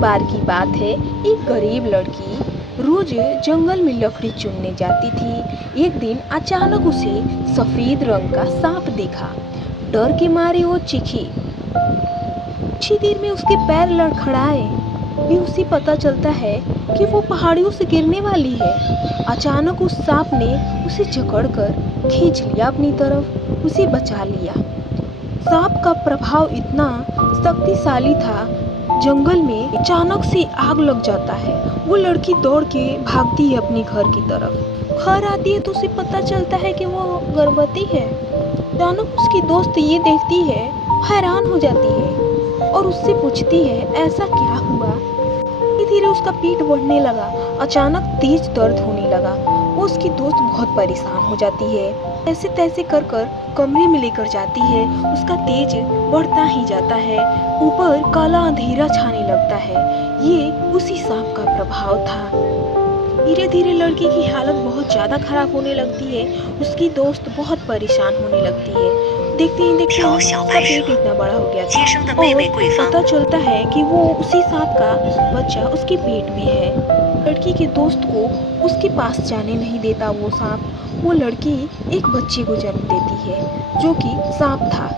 बार की बात है, एक गरीब लड़की रोज जंगल में लकड़ी चुनने जाती थी। एक दिन अचानक उसे सफेद रंग का सांप दिखा। डर के मारे वो चीखी। कुछ ही देर में उसके पैर लड़खड़ाए। भी उसे पता चलता है कि वो पहाड़ियों से गिरने वाली है। अचानक उस सांप ने उसे जकड़कर खींच लिया अपनी तरफ, उसे बचा लिया। सांप का प्रभाव इतना शक्तिशाली था, जंगल में अचानक से आग लग जाता है। वो लड़की दौड़ के भागती है अपने घर की तरफ। घर आती है तो उसे पता चलता है कि वो गर्भवती है। अचानक उसकी दोस्त ये देखती है, हैरान हो जाती है और उससे पूछती है ऐसा क्या हुआ। धीरे धीरे उसका पेट बढ़ने लगा। अचानक तेज दर्द होने लगा। वो उसकी दोस्त बहुत परेशान हो जाती है। ऐसे तैसे कर कमरे में लेकर जाती है। उसका तेज बढ़ता ही जाता है। ऊपर काला अंधेरा छाने लगता है। ये उसी सांप का प्रभाव था। धीरे धीरे लड़की की हालत बहुत ज्यादा खराब होने लगती है। उसकी दोस्त बहुत परेशान होने लगती है। देखते ही देखते उसका पेट इतना बड़ा हो गया था और पता चलता है कि वो उसी सांप का बच्चा उसके पेट में है। लड़की के दोस्त को उसके पास जाने नहीं देता वो सांप। वो लड़की एक बच्चे को जन्म देती है जो कि सांप था।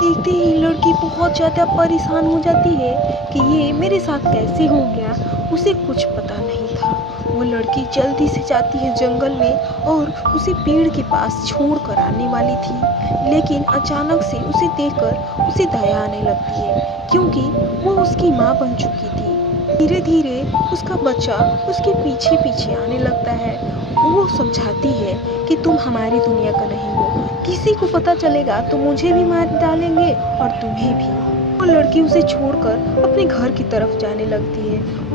देखते ही लड़की बहुत ज़्यादा परेशान हो जाती है कि ये मेरे साथ कैसे हो गया। उसे कुछ पता नहीं था। वो लड़की जल्दी से जाती है जंगल में और उसे पेड़ के पास छोड़ कर आने वाली थी, लेकिन अचानक से उसे देखकर उसे दया आने लगती है, क्योंकि वो उसकी माँ बन चुकी थी। धीरे धीरे उसका बच्चा उसके पीछे पीछे आने लगता है। वो समझाती है कि तुम हमारी दुनिया का नहीं हो, किसी को पता चलेगा तो मुझे भी मार डालेंगे और तुम्हें भी। वो लड़की उसे छोड़कर अपने घर की तरफ जाने लगती है।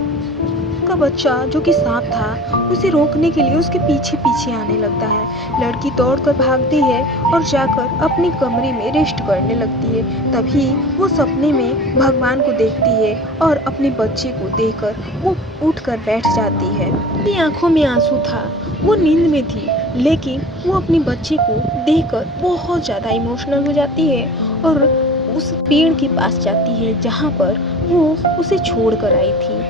उसका बच्चा जो कि सांप था उसे रोकने के लिए उसके पीछे पीछे आने लगता है। लड़की दौड़कर भागती है और जाकर अपने कमरे में रेस्ट करने लगती है। तभी वो सपने में भगवान को देखती है और अपने बच्चे को देखकर वो उठकर बैठ जाती है। उसकी आंखों में आंसू था। वो नींद में थी, लेकिन वो अपने बच्चे को देखकर बहुत ज़्यादा इमोशनल हो जाती है और उस पेड़ के पास जाती है जहाँ पर वो उसे छोड़ कर आई थी।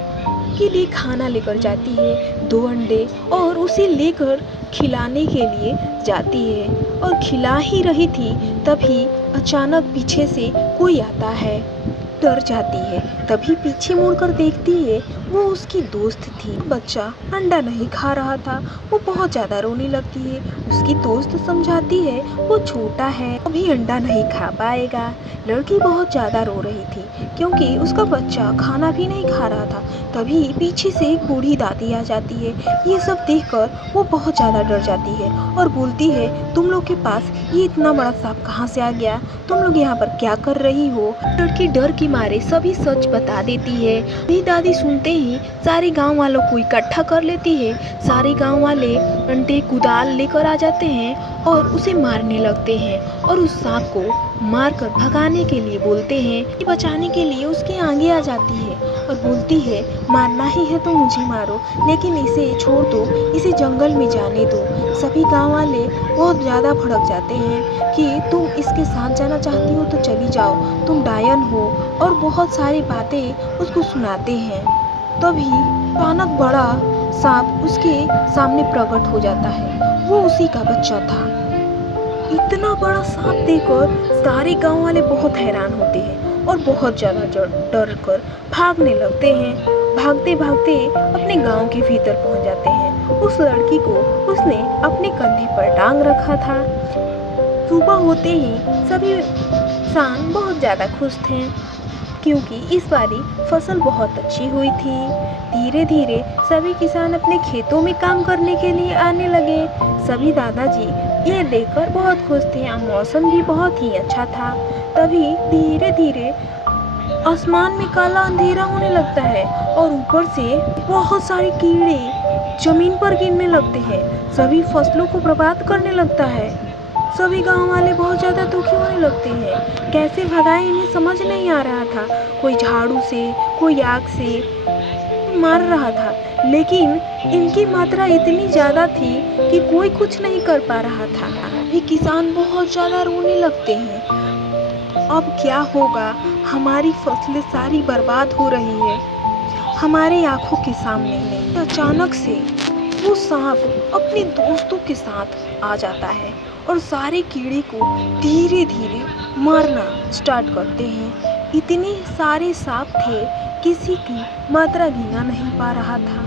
के लिए खाना लेकर जाती है, 2 अंडे, और उसे लेकर खिलाने के लिए जाती है और खिला ही रही थी तभी अचानक पीछे से कोई आता है। डर जाती है। तभी पीछे मुड़कर देखती है, वो उसकी दोस्त थी। बच्चा अंडा नहीं खा रहा था। वो बहुत ज़्यादा रोने लगती है। उसकी दोस्त समझाती है वो छोटा है, अभी अंडा नहीं खा पाएगा। लड़की बहुत ज़्यादा रो रही थी क्योंकि उसका बच्चा खाना भी नहीं खा रहा था। तभी पीछे से एक बूढ़ी दादी आ जाती है। ये सब देखकर वो बहुत ज़्यादा डर जाती है और बोलती है तुम लोग के पास ये इतना बड़ा सांप कहाँ से आ गया? तुम लोग यहाँ पर क्या कर रही हो? लड़की डर के मारे सभी सच बता देती है। ये दादी सुनते ही सारे गांव वालों को इकट्ठा कर लेती है। सारे गांव वाले अंटे कुदाल लेकर आ जाते हैं और उसे मारने लगते हैं और उस सांप को मारकर भगाने के लिए बोलते हैं कि बचाने के लिए उसके आगे आ जाती है और बोलती है मारना ही है तो मुझे मारो, लेकिन इसे छोड़ दो, इसे जंगल में जाने दो। सभी गांव वाले बहुत ज़्यादा भड़क जाते हैं कि तुम इसके साथ जाना चाहती हो तो चली जाओ, तुम डायन हो, और बहुत सारी बातें उसको सुनाते हैं। तभी अचानक बड़ा सांप उसके सामने प्रकट हो जाता है। वो उसी का बच्चा था। इतना बड़ा सांप देखकर सारे गांव वाले बहुत हैरान होते हैं और बहुत ज़्यादा डर कर भागने लगते हैं। भागते भागते अपने गांव के भीतर पहुंच जाते हैं। उस लड़की को उसने अपने कंधे पर टांग रखा था। सुबह होते ही सभी किसान बहुत ज़्यादा खुश थे क्योंकि इस बारी फसल बहुत अच्छी हुई थी। धीरे धीरे सभी किसान अपने खेतों में काम करने के लिए आने लगे। सभी दादाजी ये देखकर बहुत खुश थे। मौसम भी बहुत ही अच्छा था। तभी धीरे धीरे आसमान में काला अंधेरा होने लगता है और ऊपर से बहुत सारे कीड़े जमीन पर गिरने लगते हैं। सभी फसलों को बर्बाद करने लगता है। सभी गांव वाले बहुत ज़्यादा दुखी होने लगते हैं। कैसे भगाएं इन्हें समझ नहीं आ रहा था। कोई झाड़ू से, कोई आग से मार रहा था, लेकिन इनकी मात्रा इतनी ज़्यादा थी कि कोई कुछ नहीं कर पा रहा था। ये किसान बहुत ज़्यादा रोने लगते हैं। अब क्या होगा? हमारी फसलें सारी बर्बाद हो रही है। हमारे आंखों के सामने अचानक से वो सांप अपने दोस्तों के साथ आ जाता है और सारे कीड़े को धीरे धीरे मारना स्टार्ट करते हैं। इतने सारे सांप थे, किसी की मात्रा गिना नहीं पा रहा था।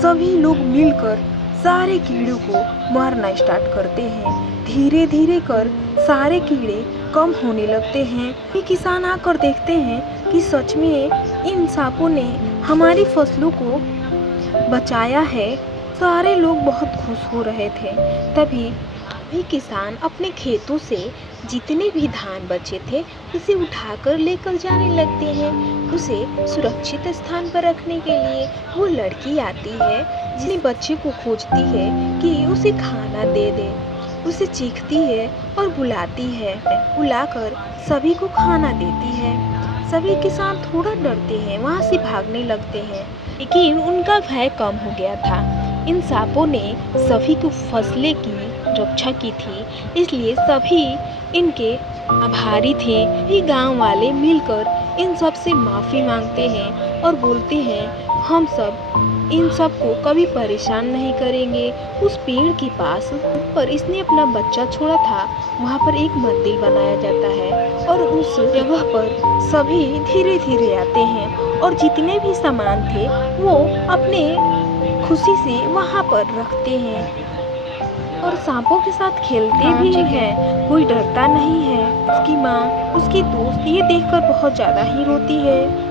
सभी लोग मिलकर सारे कीड़ों को मारना स्टार्ट करते हैं। धीरे धीरे कर सारे कीड़े कम होने लगते हैं। ये किसान आकर देखते हैं कि सच में इन सांपों ने हमारी फसलों को बचाया है। सारे लोग बहुत खुश हो रहे थे। तभी किसान अपने खेतों से जितने भी धान बचे थे उसे उठाकर लेकर जाने लगते हैं। उसे सुरक्षित स्थान पर रखने के लिए वो लड़की आती है, जिस बच्चे को खोजती है कि उसे खाना दे दे। उसे चीखती है और बुलाती है, बुलाकर सभी को खाना देती है। सभी किसान थोड़ा डरते हैं, वहाँ से भागने लगते हैं, लेकिन उनका भय कम हो गया था। इन सांपों ने सभी को फसलें की रक्षा की थी, इसलिए सभी इनके आभारी थे। भी गांव वाले मिलकर इन सब से माफ़ी मांगते हैं और बोलते हैं हम सब इन सब को कभी परेशान नहीं करेंगे। उस पेड़ के पास पर इसने अपना बच्चा छोड़ा था, वहाँ पर एक मंदिर बनाया जाता है और उस जगह पर सभी धीरे धीरे आते हैं और जितने भी सामान थे वो अपने खुशी से वहाँ पर रखते हैं और सांपों के साथ खेलते भी हैं। कोई डरता नहीं है। उसकी माँ, उसकी दोस्त ये देखकर बहुत ज़्यादा ही रोती है।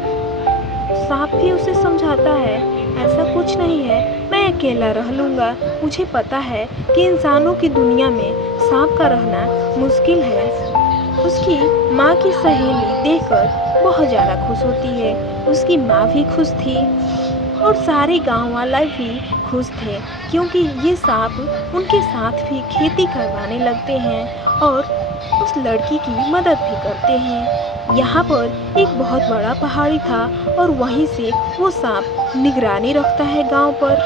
सांप भी उसे समझाता है ऐसा कुछ नहीं है, मैं अकेला रह लूँगा। मुझे पता है कि इंसानों की दुनिया में सांप का रहना मुश्किल है। उसकी माँ की सहेली देखकर बहुत ज़्यादा खुश होती है। उसकी माँ भी खुश थी और सारे गांव वाले भी खुश थे, क्योंकि ये सांप उनके साथ भी खेती करवाने लगते हैं और उस लड़की की मदद भी करते हैं। यहाँ पर एक बहुत बड़ा पहाड़ी था और वहीं से वो सांप निगरानी रखता है गांव पर।